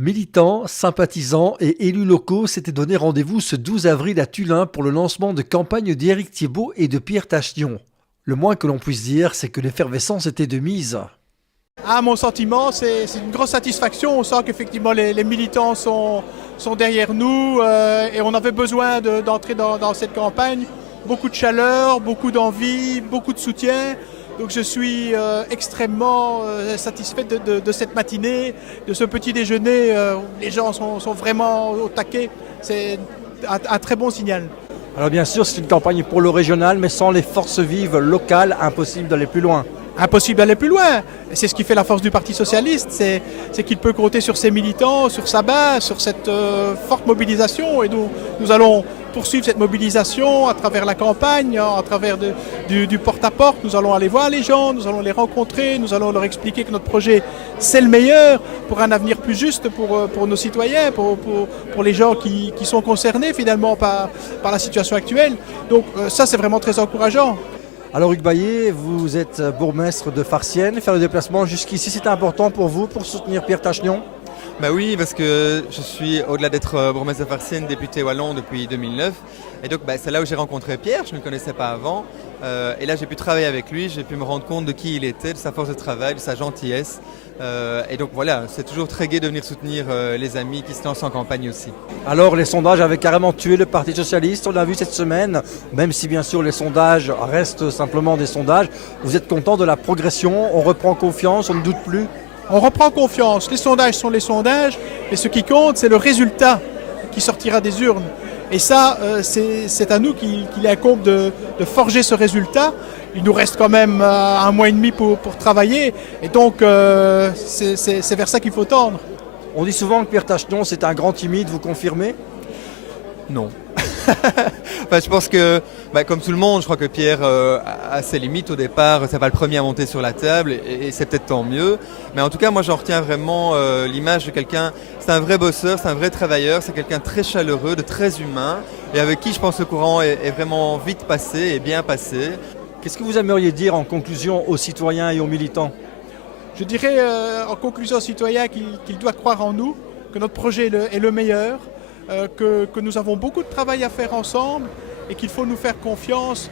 Militants, sympathisants et élus locaux s'étaient donné rendez-vous ce 12 avril à Tullin pour le lancement de campagne d'Éric Thiébaut et de Pierre Tachnion. Le moins que l'on puisse dire, c'est que l'effervescence était de mise. Mon sentiment, c'est une grosse satisfaction. On sent qu'effectivement les militants sont derrière nous et on avait besoin d'entrer dans cette campagne. Beaucoup de chaleur, beaucoup d'envie, beaucoup de soutien. Donc je suis extrêmement satisfait de cette matinée, de ce petit déjeuner. Les gens sont vraiment au taquet. C'est un très bon signal. Alors bien sûr, c'est une campagne pour le régional, mais sans les forces vives locales, impossible d'aller plus loin. Impossible d'aller plus loin. C'est ce qui fait la force du Parti socialiste, c'est qu'il peut compter sur ses militants, sur sa base, sur cette forte mobilisation. Et nous allons poursuivre cette mobilisation à travers la campagne, à travers du porte-à-porte. Nous allons aller voir les gens, nous allons les rencontrer, nous allons leur expliquer que notre projet, c'est le meilleur pour un avenir plus juste pour nos citoyens, pour les gens qui sont concernés finalement par la situation actuelle. Donc ça, c'est vraiment très encourageant. Alors Hugues Baillet, vous êtes bourgmestre de Farciennes. Faire le déplacement jusqu'ici, c'était important pour vous, pour soutenir Pierre Tachnion? Bah oui, parce que je suis, au-delà d'être bourgmestre de Farciennes, député wallon depuis 2009. Et donc c'est là où j'ai rencontré Pierre, je ne le connaissais pas avant. Et là j'ai pu travailler avec lui, j'ai pu me rendre compte de qui il était, de sa force de travail, de sa gentillesse. Et donc voilà, c'est toujours très gai de venir soutenir les amis qui se lancent en campagne aussi. Alors les sondages avaient carrément tué le Parti socialiste, on l'a vu cette semaine, même si bien sûr les sondages restent simplement des sondages. Vous êtes content de la progression, on reprend confiance, on ne doute plus? On reprend confiance. Les sondages sont les sondages, mais ce qui compte, c'est le résultat qui sortira des urnes. Et ça, c'est à nous qu'il incombe de forger ce résultat. Il nous reste quand même un mois et demi pour travailler. Et donc, c'est vers ça qu'il faut tendre. On dit souvent que Pierre Tachnion, c'est un grand timide, vous confirmez? Non. Enfin, je pense que, comme tout le monde, je crois que Pierre a ses limites au départ. C'est pas le premier à monter sur la table et c'est peut-être tant mieux. Mais en tout cas, moi, j'en retiens vraiment l'image de quelqu'un. C'est un vrai bosseur, c'est un vrai travailleur, c'est quelqu'un de très chaleureux, de très humain et avec qui je pense le courant est vraiment vite passé et bien passé. Qu'est-ce que vous aimeriez dire en conclusion aux citoyens et aux militants? Je dirais en conclusion aux citoyens qu'il doit croire en nous, que notre projet est le meilleur. Que nous avons beaucoup de travail à faire ensemble et qu'il faut nous faire confiance